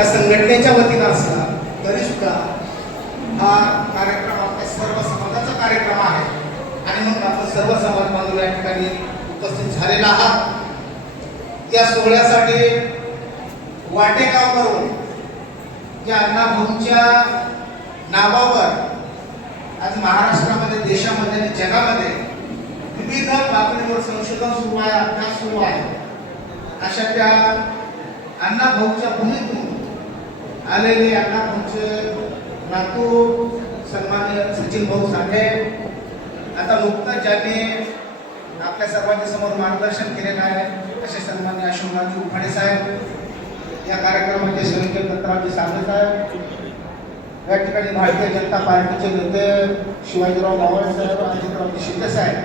या संघटनेच्या वतीनं असला तरी सुद्धा हा कार्यक्रम आपल्या सर्व समाजाचा कार्यक्रम आहे आणि म्हणून आपण सर्व समाज बांधव या ठिकाणी उपस्थित झालेला आहात। या सोहळ्यासाठी वाटेगाव करून ज्या अण्णाभाऊंच्या नावावर आज महाराष्ट्रामध्ये, देशामध्ये आणि जगामध्ये विविध पातळीवर संशोधन सुरू आहे, अभ्यास सुरू आहे, अशा त्या अण्णाभाऊच्या भूमीतून आलेले अण्णाभाऊंचे नातू सन्माननीय सचिन भाऊ साठे, आता नुकतंच ज्यांनी आपल्या सर्वांच्या समोर मार्गदर्शन केलेलं आहे असे सन्माननीय अशोकरावजी उफाडे साहेब, या कार्यक्रमाचे संयोजक दत्तरावजी साबळे साहेब, या ठिकाणी भारतीय जनता पार्टीचे नेते शिवाजीराव बावळे साहेब, अजितरावजी शिंदे साहेब,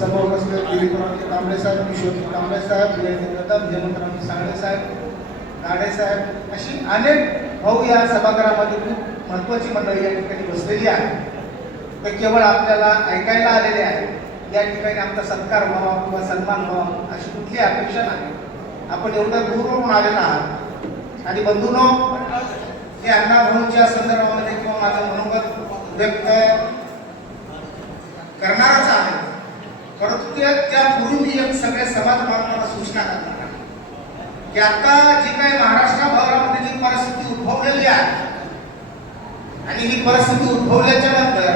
सर्व उपस्थित दिलीपरावजी कांबळे साहेब, किशोरजी कांबळे साहेब, जयंती कदम, हेमंतरावजी साळवे साहेब, नाडे साहेब, अशी अनेक भाऊ या सभागृहामध्ये खूप महत्त्वाची मंडळी या ठिकाणी बसलेली आहे। ते केवळ आपल्याला ऐकायला आलेले आहे, या ठिकाणी आमचा सत्कार व्हावा किंवा सन्मान व्हावा अशी कुठली अपेक्षा नाही। आपण एवढ्या दूरवरून आलेला आहात आणि बंधूंनो, हे अण्णाभाऊंच्या संदर्भामध्ये किंवा माझं मनोगत व्यक्त करणारच आहे, परंतु त्यापूर्वी मी एक सगळ्या समाज बांधवांना सूचना करणार आहे की आता जी काही महाराष्ट्राभरामध्ये जी परिस्थिती उद्भवलेली आहे आणि ही परिस्थिती उद्भवल्याच्या नंतर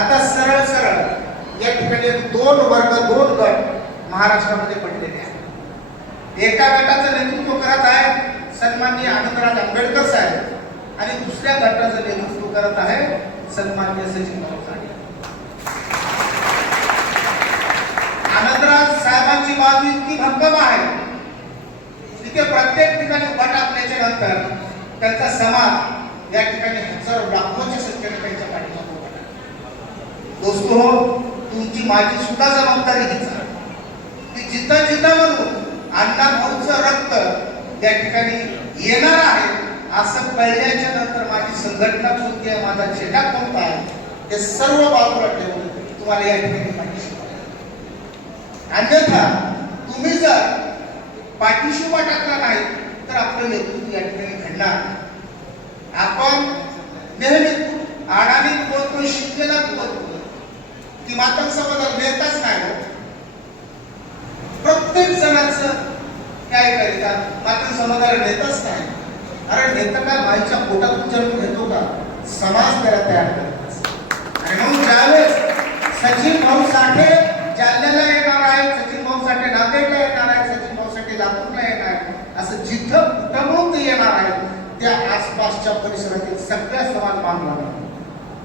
आता सरळ सरळ या ठिकाणी दोन वर्ग, दोन गट महाराष्ट्रामध्ये पडलेले आहेत। एका गटाचं नेतृत्व करत आहे सन्माननीय आनंदराज आंबेडकर साहेब आणि दुसऱ्या गटाचं नेतृत्व करत आहे सन्माननीय सचिन भाऊ साठे। आनंदराज साहेबांची बाजू इतकी भक्कम आहे की ते प्रत्येक ठिकाणी उभा टाकल्याच्या नंतर त्यांचा समाज या ठिकाणी हजारो लाखोच्या संख्येने त्यांच्या पाठीमागे उभा टाकतो। दोस्तो, तुमची माझी सुद्धा जबाबदारी हीच आहे की जिथं जिथं म्हणून अण्णाभाऊचं रक्त या ठिकाणी येणार आहे असं कळल्याच्या नंतर माझी संघटना कोणती आहे, माझा झेंडा कोणता आहे, ते सर्व बाजूला ठेवून तुम्हाला या ठिकाणी पाठीशी अन्यथा तुम्ही जर पाठीशी उभा टाकला नाही तर आपलं नेतृत्व या ठिकाणी घडणार। आपण नेहमी आडाणी बोलतो, शिकलेला बोलतो की मातंग समाजाला नेताच नाही। प्रत्येक जणाचं काय करीतात, मातंग समाजाला नेताच नाही। अरे नेता काय माईच्या पोटातून जन्म घेतो का? समाज त्याला तयार करतात। आणि म्हणून ज्यावेळेस सचिन भाऊ साठे जालन्याला येणार आहे, सचिन भाऊ साठे नांदेडला येणार आहे, सचिन भाऊ साठे लातूरला येणार आहे, असं जिथं कुठं ते येणार आहे त्या आसपासच्या परिसरातील सगळ्या समाज बांधवांना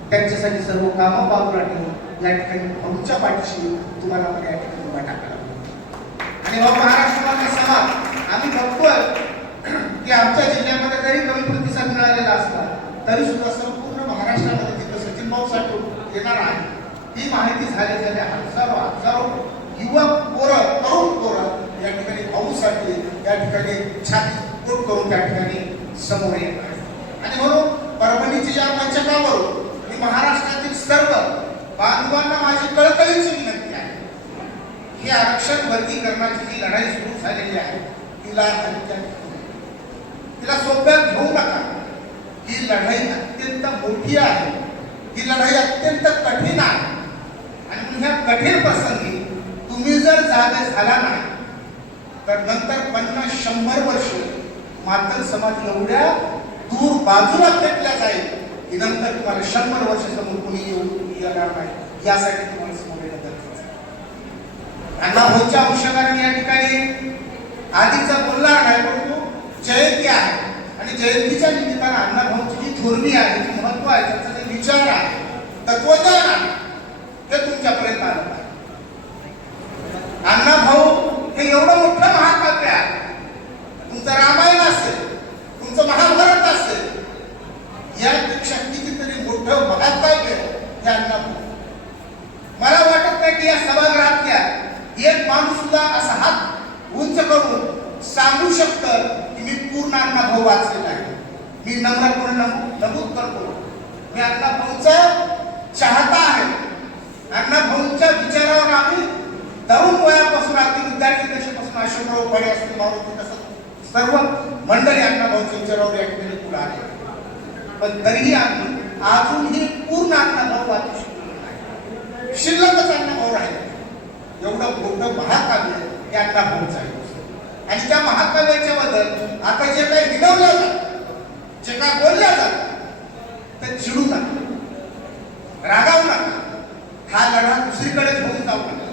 त्यांच्यासाठी सर्व कामं बाजूला ठेवून या ठिकाणी भाऊच्या पाठीशी तुम्हाला या ठिकाणी उभा टाकायला आणि महाराष्ट्राचा समाज आम्ही बघतोय की आमच्या जिल्ह्यामध्ये जरी कमी प्रतिसाद मिळालेला असला तरी सुद्धा संपूर्ण महाराष्ट्रामध्ये जिथं सचिन भाऊ साठे येणार आहे ही माहिती झालेल्या हजारो युवक पोरं, तरुण पोरं या ठिकाणी भाऊसाठी या ठिकाणी छाती पोट करून त्या ठिकाणी समोर येत आहे। आणि म्हणून परभणीच्या या मंचकावर मी महाराष्ट्रातील सर्व बांधवांना माझी कळकळीची विनंती आहे, ही आरक्षण वर्गीकरणाची जी लढाई सुरू झालेली आहे तिला सोप्यात घेऊ नका। ही लढाई अत्यंत मोठी आहे, ही लढाई अत्यंत कठीण आहे आणि ह्या कठीण प्रसंगी तुम्ही जर जागे झाला नाही तर नंतर 50-100 वर्ष मातंग समाज एवढ्या दूर बाजूला फेकल्या जाईल की नंतर तुम्हाला 100 वर्ष समोर कोणी येणार नाही। यासाठी तुम्हाला समोर येणं गरजेचं आहे। अण्णाभाऊच्या अंशकांनी या ठिकाणी आधीचा बोलणार नाही, परंतु जयंती आहे आणि जयंतीच्या निमित्तानं अण्णाभाऊची जी थोरवी आहे, जी महत्व आहे, त्यांचा जे विचार आहे, तत्वज्ञान आहे, ते तुमच्यापर्यंत आलं पाहिजे। अण्णाभाऊ हे एवढं मोठं महाकाव्य आहे, तुमचं रामायण असेल, तुमचं महाभारत असेल, यापेक्षा कितीतरी मोठं महाकाव्य हे अण्णाभाऊ। मला वाटत नाही की या सभागृहातल्या एक माणूस सुद्धा असा हात उंच करून सांगू शकतं की मी पूर्ण अण्णाभाऊ वाचलेला आहे। मी नम्रपणे नमूद करतो, मी अण्णाभाऊचा चाहता आहे। अण्णाभाऊंच्या विचारावर आम्ही तरुण वयापासून अगदी विद्यार्थी दशेपासून अशोकराव बडे असतील, मारुती, तसं सर्व मंडळी अण्णाभाऊंच्या विचारावर पण तरीही आम्ही अजूनही पूर्ण अण्णाभाऊ वाचू शकलो नाही. शिल्लकच अण्णाभाऊ राहिले. एवढं मोठं महाकाव्य हे अण्णाभाऊचं आहे. आणि त्या महाकाव्याच्या बद्दल आता जे काही विनवलं जातं, जे काय बोलल्या जातं, तर चिडू नका, रागावू नका. हा लढा दुसरीकडे घेऊन जाऊ नका.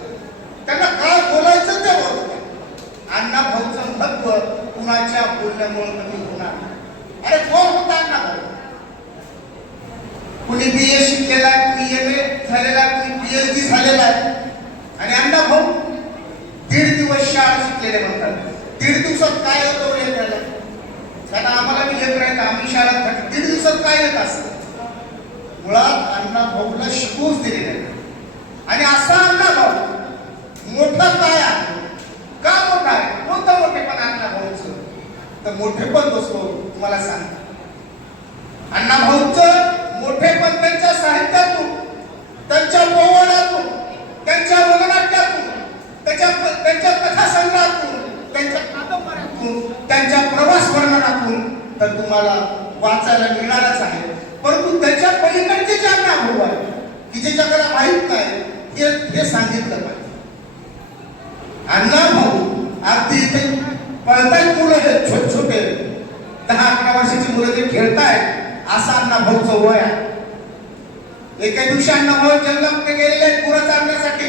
त्यांना काय बोलायचं ते बोलू द्या. अण्णाभाऊचं महत्व कुणाच्या बोलण्यामुळे कमी होणार. अरे कोण होता अण्णाभाऊ? कुणी BA शिकलेला आहे, कुणी MA झालेला आहे, कुणी PhD झालेला आहे. आणि अण्णाभाऊ 1.5 दिवस शाळा शिकलेले म्हणतात. 1.5 दिवसात काय होतं लेकराला? कारण आम्हाला मी लेकर आहे, आम्ही शाळेत 1.5 दिवसात काय येत असतं? मुळात अण्णाभाऊला शिकवूच दिले नाही. आणि असा अण्णाभाऊ मोठा काय आहे? का मोठा आहे? कोणतं मोठेपण अण्णाभाऊचं? तर मोठेपण दोस्तो तुम्हाला सांगतो, अण्णाभाऊचं मोठेपण त्यांच्या साहित्यातून, त्यांच्या पोवाड्यातून, त्यांच्या वगनाट्यातून, त्यांच्या कथासंग्रहातून, त्यांच्या कादंबऱ्यातून, त्यांच्या प्रवास वर्णनातून तर तुम्हाला वाचायला मिळणारच आहे. परंतु त्याच्या पलीकडचे जे अण्णाभाऊ आहे की जे जगाला माहित नाही हे सांगितलं पाहिजे. अण्णाभाऊ अगदी इथे पळतायत मुलं, हे छोटे छोटे 10-11 वर्षाची मुलं जे खेळतायत, असं अण्णाभाऊचं वय आहे. एका दिवशी अण्णाभाऊ जंगलामध्ये गेलेले आहेत गुरं चालण्यासाठी.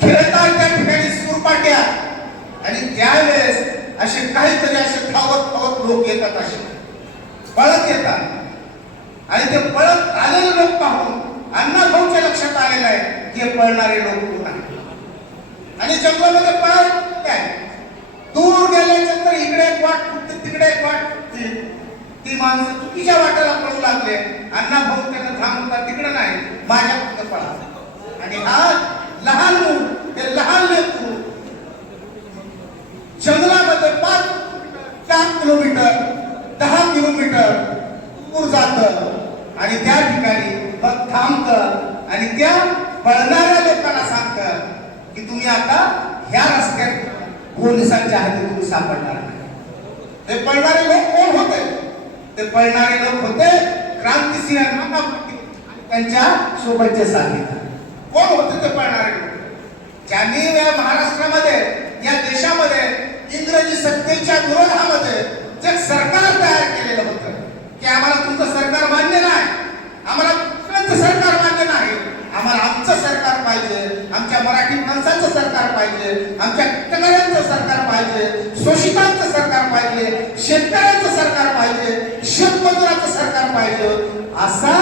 खेळतात त्या ठिकाणी सुरपाट्या, आणि त्यावेळेस असे काहीतरी असे धावत धावत लोक येतात, असे पळत येतात. आणि ते पळत आलेले लोक पाहून अण्णाभाऊच्या लक्षात आलेलं आहे की हे पळणारे लोक कोण आहेत. आणि जंगलामध्ये पळत काय दूर गेल्यानंतर इकडे एक वाट फुटते, तिकडे एक वाट फुटते. ती माणसं चुकीच्या वाटेला पळू लागले. अण्णाभाऊ त्यांना थांबवतात, तिकडे नाही, माझ्या फक्त पळा. आणि हा लहान मूल, हे लहान लेकरू जंगलामध्ये 5 किलोमीटर 10 किलोमीटर दूर जातं आणि त्या ठिकाणी मग थांबतं आणि त्या पळणाऱ्या लोकांना सांगतं की तुम्ही आता ह्या रस्त्यात पोलिसांच्या हाती सापडणार नाही. ते पळणारे लोक कोण होते? ते पळणारे लोक होते क्रांतिसिंह नाना पाटील त्यांच्या सोबतचे साथीदार. कोण होते ते पळणारे लोक? ज्यांनी या महाराष्ट्रामध्ये, या देशामध्ये इंग्रजी सत्तेच्या विरोधामध्ये जे सरकार तयार केलेलं होतं की आम्हाला तुमचं सरकार मान्य नाही, आम्हाला कुठलंच सरकार मान्य नाही, आम्हाला आमचं सरकार पाहिजे, आमच्या मराठी माणसाचं सरकार पाहिजे, आमच्या कलाकारांचं सरकार पाहिजे, शोषितांचं सरकार पाहिजे, शेतकऱ्यांचं सरकार पाहिजे, शेतमजुराचं सरकार पाहिजे, असा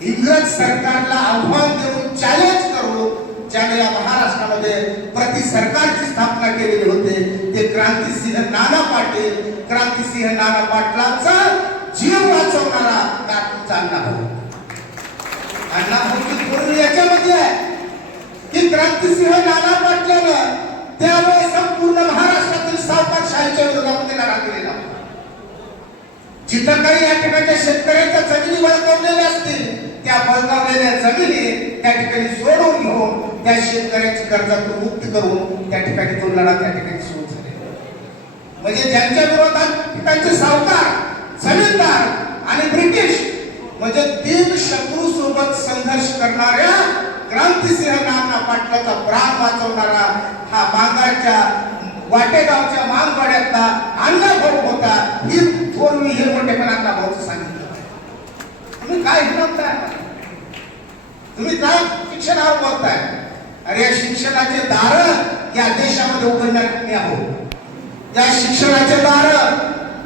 इंग्रज सरकारला आव्हान देऊन चॅलेंज करून ज्याने या महाराष्ट्रामध्ये प्रति सरकारची स्थापना केलेली होते ते क्रांतिसिंह नाना पाटील. क्रांतिसिंह नाना पाटलांचा जीव वाचवणारा तुमचा अण्णाभाऊ. अण्णाभाऊची थोडी याच्यामध्ये आहे की क्रांतिसिंह नाना पाटलानं त्यावेळेस संपूर्ण महाराष्ट्रातील सावकारशाहीच्या विरोधामध्ये लढा केलेला. जिथं काही या ठिकाणच्या शेतकऱ्यांच्या जमिनी बळकावलेल्या असतील त्या बळकावलेल्या जमिनी त्या ठिकाणी सोडून घेऊन त्या शेतकऱ्याची कर्जातून मुक्त करून त्या ठिकाणी तो लढा त्या ठिकाणी सुरू झालेला. म्हणजे ज्यांच्या विरोधात ठिकाणचे सावकार, जमीनदार आणि ब्रिटिश म्हणजे 3 शत्रू सोबत संघर्ष करणाऱ्या क्रांतिसिंह नाना पाटलाचा प्राण वाचवणारा हा मांगाच्या वाटेगावच्या मानवाड्यातला अण्णाभाऊ होता. ही थोरवी हे मोठेपण अण्णाभाऊचं सांगितलं. तुम्ही काय म्हणताय? तुम्ही काय शिक्षणावर बोलताय? अरे या शिक्षणाचे दार या देशामध्ये उघडणारे तुम्ही आहोत. या शिक्षणाचे दार,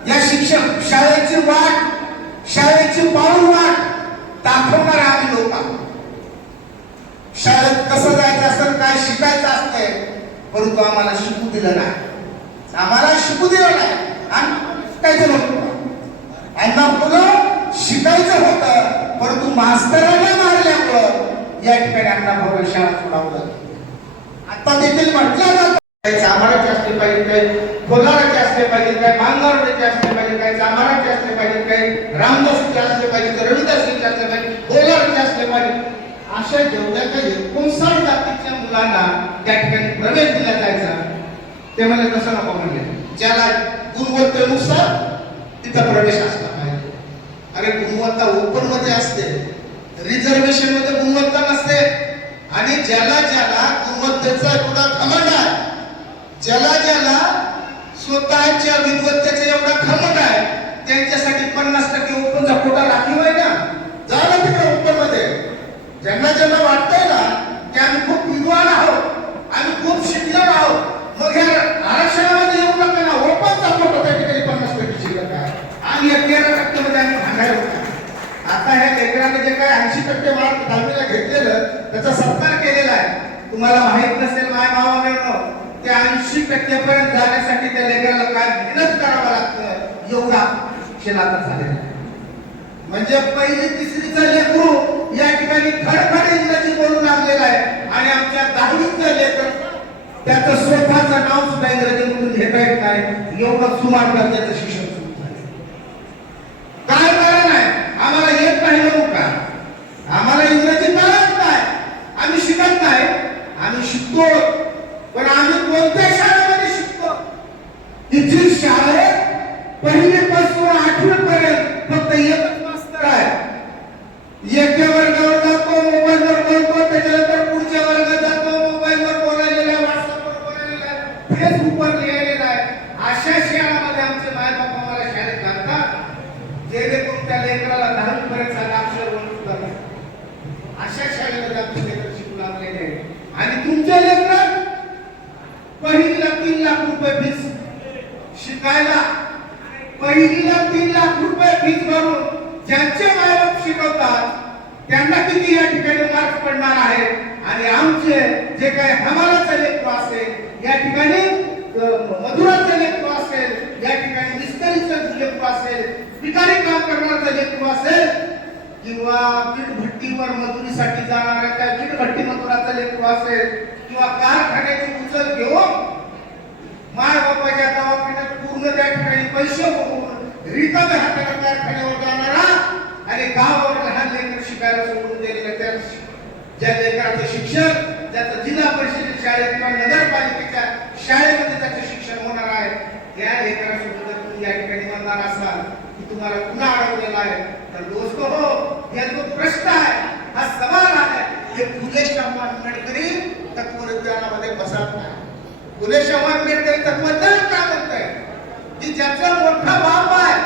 या शिक्षण शाळेची वाट, शाळेची पाऊल वाट दाखवणारे आम्ही लोक आहोत. शाळेत कसं जायचं असतं, काय शिकायचं असते, परंतु आम्हाला शिकू दिलं नाही. आम्हाला शिकू दिलं नाही. आणि शिकायचं नव्हतं. अण्णाभाऊला शिकायचं होतं, परंतु मास्तरांना मारल्यामुळं या ठिकाणी अण्णाभाऊला शाळा सोडावं लागली. आता देखील म्हटलं जातं काही चांभाराचे असले पाहिजे, काही कोलाराचे असले पाहिजे, काही मांगारवाड्याचे असले पाहिजे, काही चांभाराचे असले पाहिजे, काही रामदासचे असले पाहिजे, रविदासचे असले पाहिजे, कोलारचे असले पाहिजे. अशा जेवढ्या काही 59 जातीच्या मुलांना त्या ठिकाणी प्रवेश दिला जायचा. ते म्हणजे कसं नको म्हणले, ज्याला गुण बोलतोय नुसतं तिथं प्रवेश असला पाहिजे. अरे गुणवत्ता ओपन मध्ये असते, रिझर्वेशन मध्ये गुणवत्ता नसते. आणि ज्याला ज्याला गुणवत्तेचा एवढा घमंड आहे, ज्याला ज्याला स्वतःच्या विद्वत्तेचा एवढा घमंड आहे, त्यांच्यासाठी 50% ओपनचा कोटा राखीव आहे ना. झालं तिकडे ओपन मध्ये. ज्यांना ज्यांना वाटतंय ना की आम्ही खूप विद्वान आहोत, आम्ही खूप शिकलेलो आहोत, मग या आरक्षणामध्ये येऊ नका ना. ओपनचा कोटा त्या ठिकाणी 50% शिल्लक आहे आणि या 13% मध्ये आम्ही भांडायला होता. आता ह्या लेकराने जे काय 80% मार्क 10वीला घेतलेलं त्याचा सत्कार केलेला आहे. तुम्हाला माहित नसेल माय भावा मिळणं, ते 80% पर्यंत जाण्यासाठी त्या लेकराला काय मेहनत करावं लागतं एवढा शिक्षण आता झालेलं आहे. म्हणजे पहिली तिसरीचा लेकरू या ठिकाणी खडखड इंग्रजी बोलून लागलेला आहे आणि आमच्या 10वीचं लेकर त्याचं स्वतःचं नाव सुद्धा इंग्रजीमधून घेता येत नाही, एवढं सुमार त्याचं शिक्षण सुरू झालं. काय कारण आहे? आम्हाला येत नाही म्हणून का? आम्हाला इंग्रजी कळत नाही, आम्ही शिकत नाही. आम्ही शिकतो, पण आम्ही कोणत्या शाळेमध्ये शिकतो? तिथील शाळेत पहिलीपासून 8वी पर्यंत फक्त एकच मास्तर आहे. एका वर्गावर जातो, मोबाईलवर बोलतो, त्याच्यानंतर पुढच्या वर्गात जातो, मोबाईलवर बोलायलेला, व्हॉट्सअपवर बोलायलेला, फेसबुकवर लिहायलेला आहे. अशा शाळांमध्ये आमचे माय बाप आम्हाला शाळेत घालतात, जेणेकरून त्या लेकराला 10वी पर्यंत साधा अक्षर बोलू लागले. अशा शाळेमध्ये आमचे लेकर शिकू लागलेले आहे. आणि तुमच्या लेकर पहिलीला 3 लाख रुपये फीस शिकायला, पहिलीला 3 लाख रुपये फीस भरून ज्यांचे मायबाप शिकवतात त्यांना किती या ठिकाणी मार्क्स पडणार आहे. आणि आमचे जे काही हमालाचे लेकरू असेल, या ठिकाणी मजुराचे लेकरू असेल, या ठिकाणी मिस्त्रीचं लेकरू असेल, भिकारी काम करणारचं लेकरू असेल, किंवा वीटभट्टीवर मजुरीसाठी जाणाऱ्या त्या वीटभट्टी मजुराचं लेकरू असेल, किंवा कारखान्याची उचल घेऊन माय बापाच्या दवाखान्यात पूर्ण त्या ठिकाणी पैसे होऊन रिकाम्या हाताने कारखान्यावर जाणारा आणि गावावर लहान लेकर शिकायला सोडून दिलेल्या त्या ज्या लेकराचं शिक्षण, ज्याचं जिल्हा परिषद शाळेत किंवा नगरपालिकेच्या शाळेमध्ये त्याचं शिक्षण होणार आहे, त्या लेकरासोबत जर तुम्ही या ठिकाणी म्हणणार असाल की तुम्हाला गुन्हा अडवलेला आहे, तर दोस्तो हो, या जो प्रश्न आहे, हा सवाल आहे, हे फुले शाहू आंबेडकरी तत्वज्ञानामध्ये बसत नाही. फुले शाहू आंबेडकरी तत्वज्ञान काय म्हणतंय की ज्याचा मोठा बाप आहे,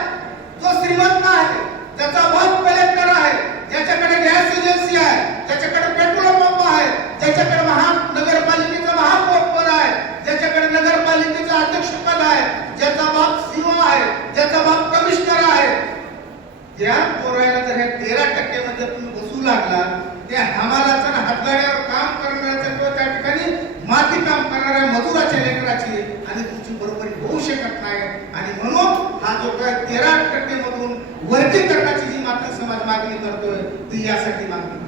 जो श्रीमंत आहे, ज्याचा बाप कलेक्टर आहे, ज्याच्याकडे गॅस एजन्सी आहे, ज्याच्याकडे पेट्रोल पंप आहे, ज्याच्याकडे महानगरपालिकेचा महापौर आहे, ज्याच्याकडे नगरपालिकेचं अध्यक्षपद आहे, ज्याचा बाप सीओ आहे, ज्याचा बाप कमिशनर आहे, त्या पोराला जर हे 13% मध्ये तुम्ही बसू लागला, त्या हमालाचा हातगाड्यावर काम करणाऱ्याचा किंवा त्या ठिकाणी माती काम करणाऱ्या मजुराच्या लेकराची आणि तुमची बरोबरी होऊ शकत नाही. आणि म्हणून हा जो काय 13% मधून वर्गीकरणाची जी मात्र समाज मागणी करतोय ती यासाठी मागणी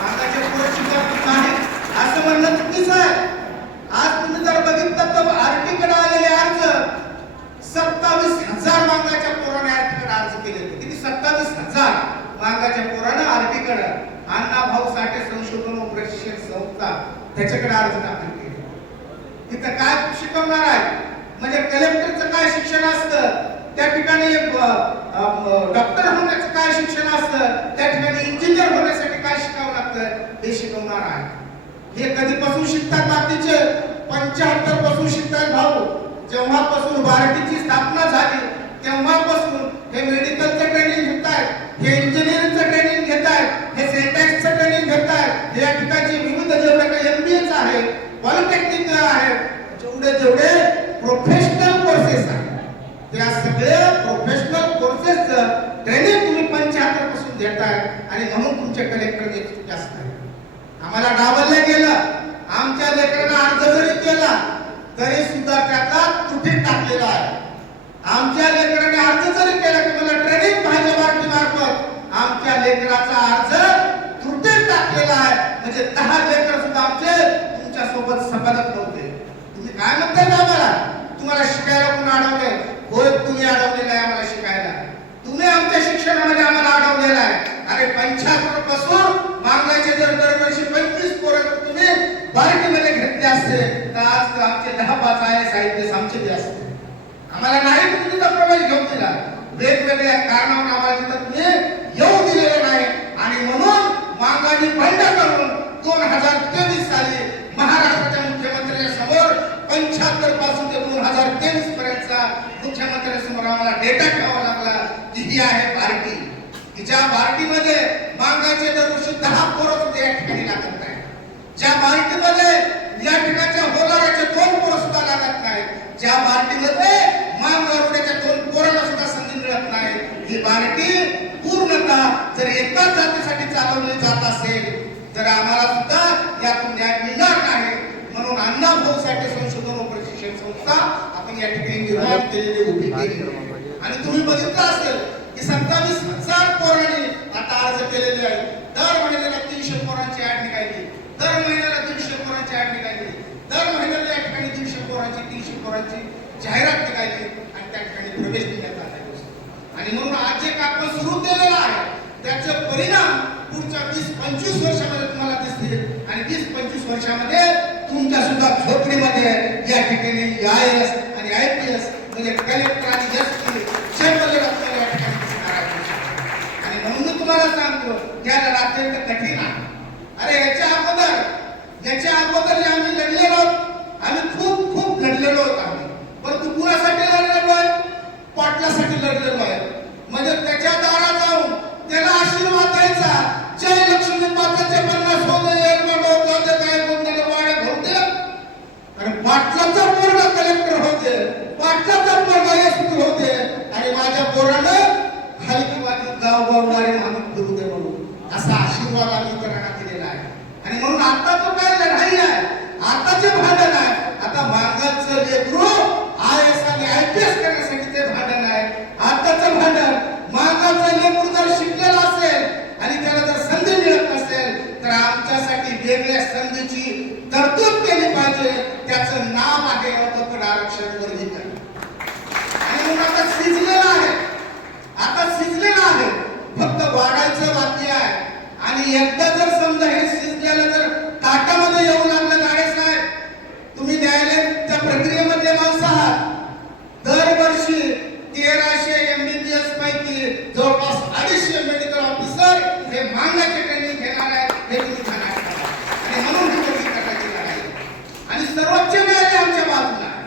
मागाच्या पुढे शिकत नाही असं म्हणणं चुकीचं आहे. आज तुम्ही जर बघितलं तर आरटीकडे आलेले अर्ज 27,000 मागाच्या पोराने आरटीकडे अर्ज केले होते. किती? 27,000 मागाच्या पोराने आरटीकडे अण्णा भाऊ साठे संशोधन व प्रशिक्षण संस्था त्याच्याकडे अर्ज दाखल केले. तिथं काय शिकवणार आहे? म्हणजे कलेक्टरचं काय शिक्षण असतं, त्या ठिकाणी एक डॉक्टर होण्याचं काय शिक्षण असतं, त्या ठिकाणी इंजिनियर होण्यासाठी काय शिकावं लागतं हे शिकवणार आहे. हे कधीपासून शिकतात? बाकीचे 75 पासून शिकतात भाऊ. जेव्हापासून भारतीची स्थापना झाली तेव्हापासून हे मेडिकलचं ट्रेनिंग घेत आहेत, हे इंजिनिअरिंगचं ट्रेनिंग घेत आहेत, हे सेंटॅक्सचं ट्रेनिंग घेत आहेत, या ठिकाणी विविध जेवढे काही MBAचं आहे, पॉलिटेक्निक आहे, जेवढे प्रोफेशनल कोर्सेस आहेत, त्या सगळ्या प्रोफेशनल कोर्सेसचं ट्रेनिंग तुम्ही 75 पासून देताय. आणि म्हणून तुमचे कलेक्टर जास्त आहे. आम्हाला डावललं गेलं, आमच्या लेकरांना अर्ज जरी केला तरी सुद्धा त्याचा त्रुटी टाकलेला आहे. आमच्या लेकरांनी अर्ज जरी केला की मला ट्रेनिंग पाहिजे भारती मार्फत, आमच्या लेकराचा अर्ज त्रुटी टाकलेला आहे. म्हणजे 10 लेकर सुद्धा आमचे तुमच्या सोबत संपादक नव्हते. तुम्ही काय म्हणताय आम्हाला? तुम्हाला शिकायला कोण अडवले? होय, तुम्ही अडवलेला आहे आम्हाला शिकायला. तुम्ही आमच्या शिक्षणामध्ये आम्हाला अडवलेला आहे. अरे 75 पासून मागण्याचे जर दरवर्षी 25 पोरं तुम्ही बार्टीमध्ये घेतले असते तर आज आमचे 10-5 IAS आमचे ते असते. आम्हाला नाही तुम्ही तिथं प्रवेश घेऊन दिला. वेगवेगळ्या कारणावरून आम्हाला तिथं तुम्ही येऊ दिलेलं नाही आणि म्हणून मागाणी बंद करून 2023 साली महाराष्ट्राच्या मुख्यमंत्र्यांच्या समोर 75 पासून ते 2023 पर्यंतचा मुख्यमंत्र्यांसमोर आम्हाला डेटा ठेवावा लागला की ही आहे पार्टी की ज्या पार्टीमध्ये मागाचे दरवर्षी 10 पोरं सुद्धा या ठिकाणी लागत नाही, ज्या पार्टीमध्ये या ठिकाणच्या होलाराचे 2 पोरं सुद्धा लागत नाहीत, ज्या पार्टीमध्ये मागारोड्याच्या 2 पोरांना सुद्धा संधी मिळत नाही. ही पार्टी पूर्णतः जर एकाच जातीसाठी चालवली जात असेल तर आम्हाला सुद्धा यातून न्याय मिळणार नाही. म्हणून अण्णाभाऊ साठे संशोधन व प्रशिक्षण संस्था आपण या ठिकाणी निर्माण केलेली उभी केली आणि तुम्ही बघितलं असेल की 27,000 पोरांनी आता अर्ज केलेले आहेत. दर महिन्याला 300 पोरांची ऍड निघाली, दर महिन्याला 150 पोरांची ऍड निघाली, दर महिन्याला या ठिकाणी 150 पोरांची 300 पोरांची जाहिरात निघाली आणि त्या ठिकाणी प्रवेश देण्यात आला. आणि म्हणून आज जे आपण सुरू केलेलं आहे त्याचे परिणाम पुढच्या 20-25 वर्षामध्ये तुम्हाला दिसतील आणि 20-25 वर्षामध्ये तुमच्या सुद्धा झोपडीमध्ये या ठिकाणी IAS आणि IPS म्हणजे कलेक्टर आणि SP शंभरले आपल्याला या ठिकाणी दिसणार आहे. आणि म्हणून मी तुम्हाला सांगतो त्याला अत्यंत कठीण आहे. अरे याच्या अगोदर जे आम्ही लढलेलो आहोत, आम्ही खूप लढलेलो आहोत आम्ही, परंतु कुणासाठी लढलेलो आहे? पाटलासाठी लढलेलो आहे. म्हणजे त्याच्या दारात जाऊन त्याला आशीर्वाद द्यायचा, जय लक्ष्मी पात्राचे 50 होते, होते काय कोणत्याला वाड्या होते आणि पाटलाचा पोरगा कलेक्टर होते, पाटलाचा पोरगा SP होते आणि माझ्या पोरानं खाली गावगावणारे माणूस फिरू दे म्हणून असा आशीर्वाद आम्ही इतरांना दिलेला आहे. आणि म्हणून आता तो काय लढाई आहे, आताचे भांडण आहे, आता मागाचं लेकरू IAS आणि IPS करण्यासाठी ते भांडण आहे. आताचं भांडण मागाचं लेकरू जर शिकलेलं असेल आणि त्याला जर संधी मिळत नसेल तर आमच्यासाठी वेगळ्या संधीची तरतूद केली पाहिजे. त्याचं नाव आहे अपकड आरक्षण वर्गीकरण. आणि म्हणून आता शिजलेलं आहे, फक्त वाढायचं बाकी आहे. आणि एकदा जर समजा हे शिजलेलं जर ताटामध्ये येऊ लागलं गाडे साहेब, तुम्ही न्यायालयाच्या प्रक्रियेमध्ये माणसं आहात. दरवर्षी 1300 MBBS पैकी जवळपास 250 मेडिकल ऑफिसर हे मागाचे ट्रेनिंग घेणार आहेत, हे तुम्ही ध्यानात ठेवा. आणि म्हणून ही वर्गीकरणाची लढाई आणि सर्वोच्च न्यायालय आमच्या बाजूला आहे.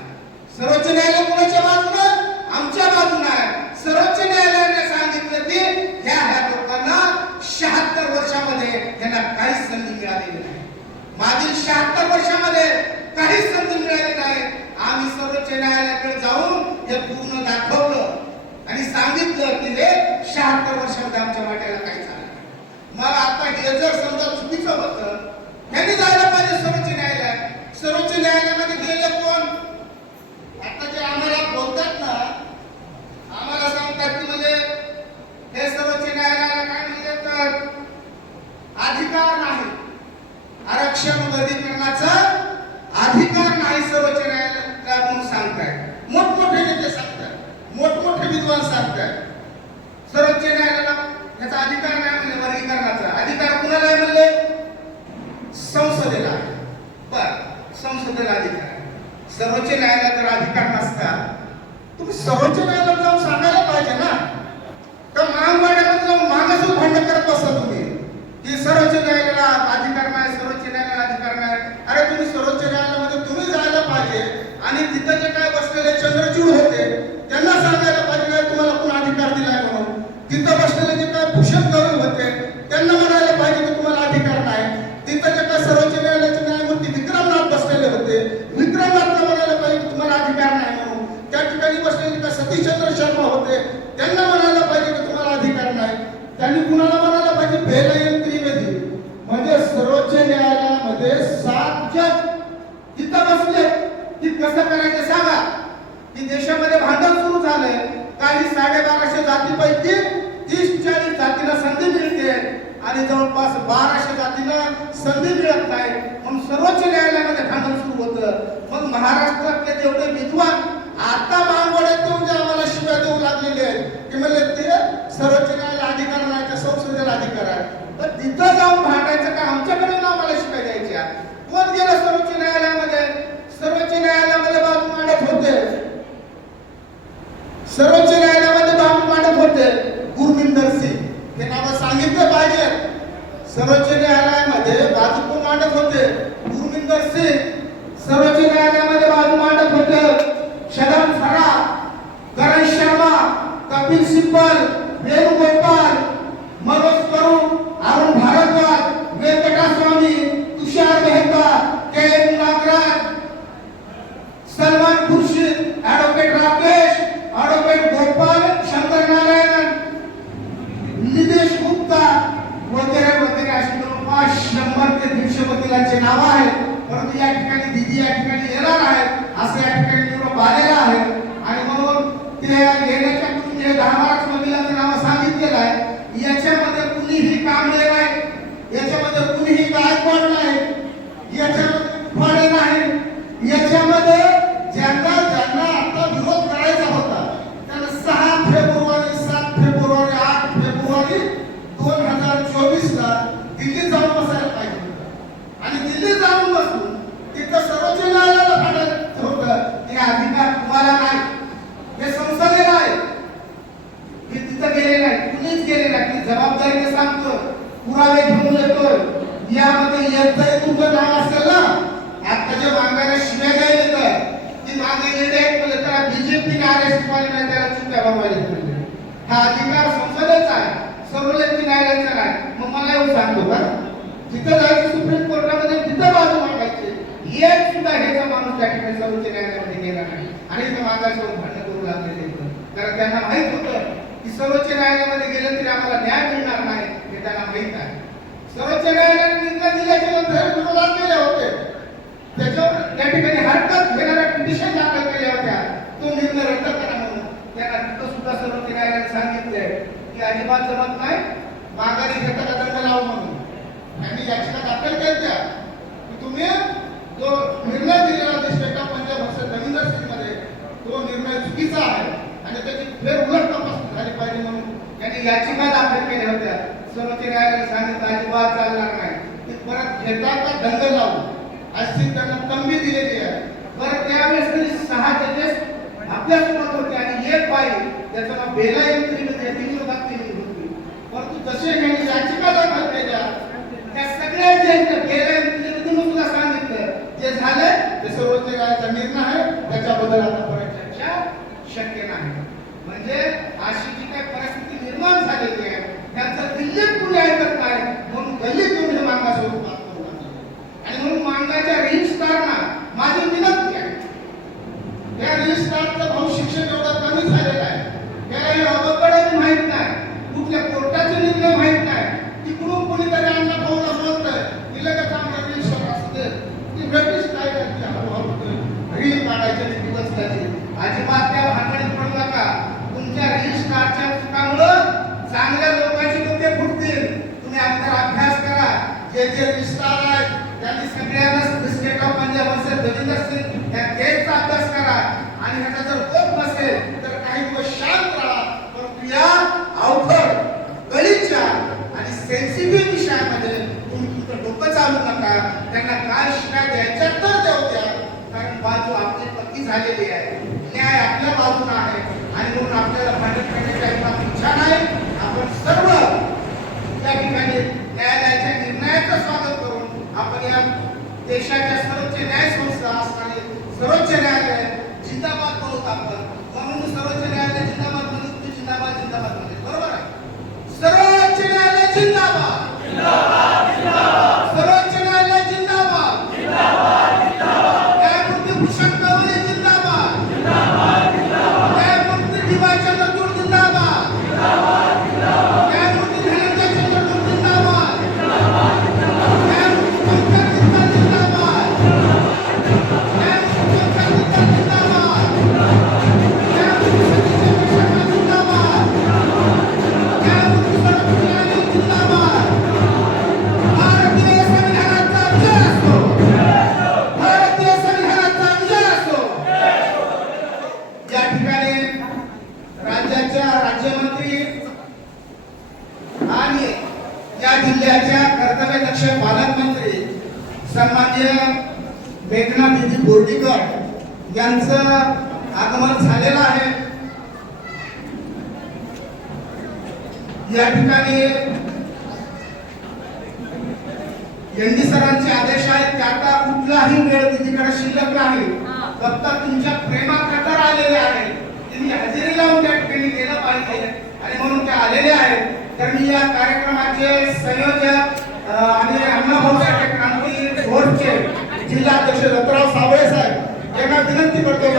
सर्वोच्च न्यायालय कोणाच्या बाजूला? आमच्या बाजूला आहे. सर्वोच्च न्यायालयाने सांगितलं की ह्या लोकांना 76 वर्षामध्ये त्यांना काहीच संधी मिळालेली नाही. मागील 76 वर्षामध्ये काहीच संधी मिळाली नाही. आम्ही सर्वोच्च न्यायालयाकडे जाऊन हे पूर्ण दाखवलं आणि सांगितलं की हे 76 वर्षामध्ये आमच्या वाट्याला काही झालं. मग आता हे जर समजा चुकीचं होतं, त्यांनी जायला पाहिजे सर्वोच्च न्यायालयात. सर्वोच्च न्यायालयामध्ये गेले कोण? आता जे आम्हाला बोलतात ना, आम्हाला सांगतात की म्हणजे हे सर्वोच्च न्यायालयाला काय म्हणजे तर अधिकार नाही, आरक्षण वर्गीकरणाचा अधिकार नाही सर्वोच्च न्यायालयाला म्हणून सांगताय. मोठमोठे नेते सांगतात, मोठमोठे विद्वान सांगतात सर्वोच्च न्यायालयाला याचा अधिकार नाही म्हणजे वर्गीकरणाचा अधिकार कुणाला आहे म्हणले? संसदेला. संसदेला अधिकार. सर्वोच्च न्यायालयाचा अधिकार नसता तुम्ही सर्वोच्च न्यायालयाला जाऊन सांगायला पाहिजे ना. तर महामार्गामध्ये जाऊन मागासून भांडण करत बसता तुम्ही की सर्वोच्च न्यायालयाला अधिकार नाही, सर्वोच्च न्यायालयाला अधिकार नाही. अरे तुम्ही सर्वोच्च न्यायालयामध्ये तुम्ही जायला पाहिजे आणि तिथं जे काय बसलेले चंद्रचूड होते त्यांना सांगायला पाहिजे काय तुम्हाला कोण अधिकार दिलाय म्हणून. तिथं बसलेले जे काय भूषण गवळी होते त्यांना म्हणायला पाहिजे की तुम्हाला अधिकार नाही. तिथं जे काय सर्वोच्च न्यायालयाचे न्यायमूर्ती विक्रमनाथ बसलेले होते, विक्रमनाथला म्हणायला पाहिजे की तुम्हाला अधिकार नाही म्हणून. त्या ठिकाणी बसलेले काय सतीशचंद्र शर्मा होते त्यांना म्हणायला पाहिजे की तुम्हाला अधिकार नाही. त्यांनी कुणाला म्हणायला पाहिजे? बेलयन त्रिवेदी. म्हणजे सर्वोच्च न्यायालयामध्ये 7 जज तिथं बसले की कसं करायचं सांगा. की देशामध्ये भांडण सुरू झालंय, काही 1250 जातीपैकी 30-40 जातीला संधी मिळते आणि जवळपास 1200 जातीला संधी मिळत नाही म्हणून सर्वोच्च न्यायालयामध्ये भांडण सुरू होतं. मग महाराष्ट्रातले जेवढे विद्वान आता मागवड्यात म्हणजे आम्हाला शिव्या देऊ लागलेले आहेत की म्हणजे ते सर्वोच्च न्यायालयाला अधिकार नाही तर संसदेला अधिकार आहे. तर तिथं जाऊन भांडायचं का आमच्याकडे आम्हाला शिव्या द्यायच्या? कोण गेलं सर्वोच्च न्यायालयामध्ये? सर्वोच्च न्यायालयामध्ये बाजू मांडत होते सर्वोच्च न्यायालयामध्ये बाजू मांडत होते गुरमिंदर सिंग, हे नाव सांगितलं पाहिजे. सर्वोच्च न्यायालयामध्ये बाजू कोण मांडत होते? गुरमिंदर सिंग. सर्वोच्च न्यायालयामध्ये बाजू मांडत होते शदम फरा, करण Sharma, Kapil Sibal, Venugopal, Manoj Karu, Arun Bhardwaj, Venkataswamy, Tushar Mehta, K M Nagaraj, Salman Khurshid, advocate Rakesh, advocate Gopal Shankar Narayan, Nidesh Gupta वगैरे वगैरे अशी जवळपास 100 ते 150 वकिलांचे नाव आहेत. परंतु या ठिकाणी दिदी या ठिकाणी येणार आहेत असं या ठिकाणी निरोप आलेला आहे. आणि म्हणून ते येण्याच्या पूर्वी 10-12 वकिलांचं नाव सांगितलेलं आहे. याच्यामध्ये कुणीही कामले नाही, याच्यामध्ये कुणीही गायकवाड नाही, याच्यामध्ये फळे नाही, याच्यामध्ये ज्यांना ज्यांना आता विरोध करायचा होता त्यांना 6 फेब्रुवारी 7 फेब्रुवारी 8 फेब्रुवारी 2024 ला दिल्लीत जाऊन बसायला पाहिजे होतं. आणि दिल्लीत जाऊन बसून तिथं सर्वोच्च न्यायालयाला म्हणायचं होतं की अधिकार तुम्हाला नाही, हे संसदेला आहे. हे तिथं गेले नाही, कुणीच गेले नाही. जबाबदारीने सांगतो, पुरावे घेऊन येतो. यामध्ये येतंय तुमचं नाव असेल ना, आता जे मागायला शिव्या द्यायला येतं ती मागे येडे त्याला बीजेपीने अरेस्ट केलं नाही, त्याला चुक्या बनवायला. हा अधिकार संसदेचा आहे, सर्वोच्च न्यायालयाचा नाही. मग मला येऊन सांगतो का जिथं जायचं सुप्रीम कोर्टामध्ये तिथं बाजू मागायची, एक सुद्धा ह्याचा माणूस त्या ठिकाणी सर्वोच्च न्यायालयामध्ये गेला नाही. आणि इथं मागायचं भांडण करू लागलेले. कारण त्यांना माहित होतं की सर्वोच्च न्यायालयामध्ये गेलं तरी आम्हाला न्याय मिळणार नाही, हे त्यांना माहित आहे. सर्वोच्च न्यायालयाने निर्णय दिल्याच्या नंतर विरोधात केले होते, त्याच्यावर त्या ठिकाणी हरकत घेणाऱ्या पिटिशन दाखल केल्या होत्या, तो निर्णय रद्द करा म्हणून. त्यांना तिथं सुद्धा सर्वोच्च न्यायालयाने सांगितले की अजिबात जमत नाही, माघारी घेताना दंड लावू म्हणून. त्यांनी याचिका दाखल केल्या की तुम्ही जो निर्णय दिलेला state of Punjab versus Ravinder Singh मध्ये तो निर्णय चुकीचा आहे आणि त्याची फेरउलट तपासणी झाली पाहिजे म्हणून त्यांनी याचिका दाखल केल्या होत्या. सर्वोच्च न्यायालयाने सांगितलं अजिबात चालणार नाही, ती परत घेता का दंड लावू अशी त्यांना तंबी दिलेली आहे. बरं त्यावेळेस 6 जजेस आपल्यासोबत होते आणि एक बाई त्याचं नाव बेला यांनी विरोधात केली होती. परंतु जसे यांनी याचिका दाखल केल्या त्या सगळ्या जे बेला यांनी सुद्धा सांगितलं जे झालं ते सर्वोच्च न्यायालयाचा निर्णय आहे, त्याच्याबद्दल आता परत चर्चा शक्य नाही. म्हणजे अशी जी काही परिस्थिती निर्माण झालेली आहे त्यांचं दिल्लीत कुणी ऐकत नाही म्हणून गल्लीत येऊन हे मागणं स्वरूपात करू लागले. आणि म्हणून मागण्याच्या रजिस्ट्रारना माझी विनंती आहे, त्या रजिस्ट्रारचं भाऊ शिक्षण एवढं कमी झालेलं आहे, त्याला हे अवघड माहित नाही, कुठल्या कोर्टाचे निर्णय माहित नाही, तिकडून कोणीतरी अण्णा भाऊला बोलतंय की लगेच आमच्या रजिस्ट्रार असू दे, ती ब्रिटिश काय करते हळूहळू रील काढायचे दिवस त्याचे. अजिबात त्या भानगडीत पडू नका. तुमच्या रजिस्ट्रारच्या चुकामुळं चांगल्या लोकांची डोके फुटतील. तुम्ही अगोदर अभ्यास करा. जे जे रजिस्ट्रार आहेत त्यांनी सगळ्यांना state of Punjab versus Ravinder Singh या केसचा अभ्यास करा आणि ह्याचा जर होत नसेल तर काही दिवस शांत राहा. परंतु या अवघड गळीच्या आणि सेन्सिटिव्ह विषयामध्ये तुम्ही तुमचं डोकं चालू नका. त्यांना काय शिकायला द्यायच्या तर देऊ द्या, कारण बाजू आपली पक्की झालेली आहे, न्याय आपल्या बाजूला आहे आणि म्हणून आपल्याला भांडण करण्याची इच्छा नाही. आपण सर्व त्या ठिकाणी न्यायालयाच्या निर्णयाचं स्वागत करून आपण या देशाच्या सर्वोच्च न्याय संस्था असणारी सर्वोच्च न्यायालय जिंदाबाद करू आपण. म्हणून सर्वोच्च न्यायालय जिंदाबाद म्हणून जिंदाबाद जिंदाबाद म्हणजे बरोबर आहे. सर्वोच्च न्यायालय जिंदाबाद, सर्वोच्च न्यायालय जिंदाबाद, न्यायमूर्ती भूषण गवई जिंदाबाद, न्यायमूर्ती डी.वाय. चंद्रचूड जिंदाबाद, न्यायमूर्ती धनंजय चंद्रचूड जिंदाबाद, न्यायमूर्ती पंकज गुप्ता जिंदाबाद, न्यायमूर्ती पंकज गुप्ता जिंदाबाद, न्यायमूर्ती सतीश शर्मा जिंदाबाद, न्यायमूर्ती सरोज यादव जिंदाबाद. भारतीय संविधानाचा विजय असो, भारतीय संविधानाचा विजय असो. या ठिकाणी राज्याच्या राज्यमंत्री आणि या जिल्ह्याच्या कर्तव्यदक्ष पालकमंत्री सन्माननीय मेघना दीदी बोर्डीकर यांचं आगमन झालेलं आहे. या ठिकाणी एनडी सरांचे आदेश आहेत की आता कुठलाही वेळ तिच्याकडे शिल्लक नाही, फक्त तुमच्या प्रेमाखातर आलेले आहे, तुम्ही हजेरी लावून त्या ठिकाणी गेलं पाहिजे आणि म्हणून ते आलेले आहेत. तर मी या कार्यक्रमाचे संयोजक आणि अण्णाभाऊसाहेब क्रांती फोर्सचे जिल्हाध्यक्ष दत्तराव सावळे साहेब यांना विनंती करतो